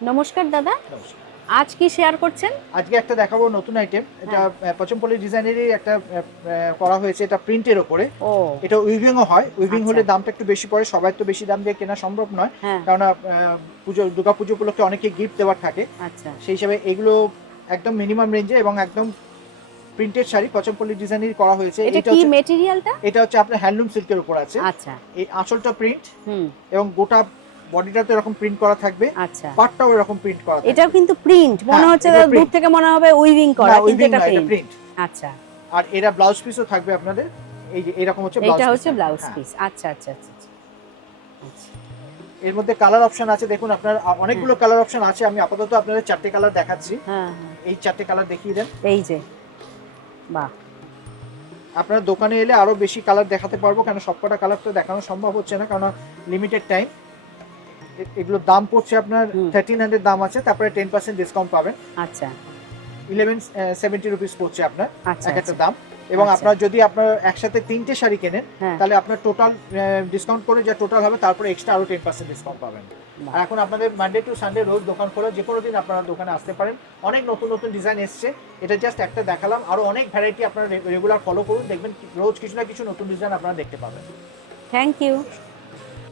নমস্কার দাদা, নমস্কার। আজ কি শেয়ার করছেন? আজকে একটা দেখাবো নতুন আইটেম। এটা পচমপল্লী ডিজাইনেরই একটা করা হয়েছে, এটা প্রিন্টের ওপরে। ও এটা উইভিংও হয়। উইভিং আচ্ছা। হলে দামটা একটু বেশি পড়ে, সবাই তো বেশি দাম দিয়ে কেনা সম্ভব নয়। হ্যাঁ। কেননা দুর্গা পুজো উপলক্ষে অনেকে গিফট দেওয়ার থাকে। আচ্ছা। সেই হিসাবে এগুলো একদম মিনিমাম রেঞ্জে এবং একদম প্রিন্টেড শাড়ি পচমপল্লী ডিজাইনেরই করা হয়েছে। এটা কি মেটেরিয়ালটা? এটা হচ্ছে আপনার হ্যান্ডলুম সিল্কের উপর আছে। আচ্ছা। এই আঁচলটা প্রিন্ট হুম। এবং গোটা বডিটাতে এরকম প্রিন্ট করা থাকবে। আচ্ছা। পাটটাও এরকম প্রিন্ট করা থাকবে। এটাও কিন্তু প্রিন্ট মনে হ্যাঁ, হচ্ছে, এটা দূর print। থেকে মনে হবে উইভিং করা, না, কিন্তু উইভিং এটা না, এটা প্রিন্ট। প্রিন্ট। আচ্ছা। আর এরা ব্লাউজ পিসও থাকবে আপনাদের। এই যে এরকম হচ্ছে ব্লাউজ এইটা পিস। হচ্ছে ব্লাউজ হ্যাঁ। পিস। আচ্ছা আচ্ছা আচ্ছা আচ্ছা। আচ্ছা। এর মধ্যে কালার অপশন আছে, দেখুন আপনার অনেকগুলো কালার অপশন আছে। আমি আপাতত আপনাদের 4টে কালার দেখাচ্ছি। হ্যাঁ হ্যাঁ। এই 4টে কালার দেখিয়ে দেন। এই যে, বাহ। আপনার দোকানে এলে আরো বেশি কালার দেখাতে পারবো, কেন সবকটা কালার তো দেখানো সম্ভব হচ্ছে না, কারণ লিমিটেড টাইম। এগুলোর দাম পড়ছে আপনার 1300 দাম আছে, তারপরে 10% ডিসকাউন্ট পাবেন। আচ্ছা 1170 রুপিস পড়ছে আপনার আচ্ছা এক একটা আচ্ছা। দাম। এবং আচ্ছা। আপনার যদি আপনার একসাথে 3টে শাড়ি কেনেন, হ্যাঁ। তাহলে আপনার টোটাল ডিসকাউন্ট করে যা টোটাল হবে, তারপরে এক্সট্রা আরো 10% ডিসকাউন্ট পাবেন। বাহ। আর এখন আপনাদের মানডে টু সানডে রোজ দোকান খোলা, যে কোনো দিন আপনারা দোকানে আসতে পারেন। অনেক নতুন নতুন ডিজাইন এসছে, এটা জাস্ট একটা দেখালাম। আরো অনেক ভ্যারাইটি আপনারা রেগুলার ফলো করুন, দেখবেন রোজ কিছু না কিছু নতুন ডিজাইন আপনারা দেখতে পাবেন। Thank you.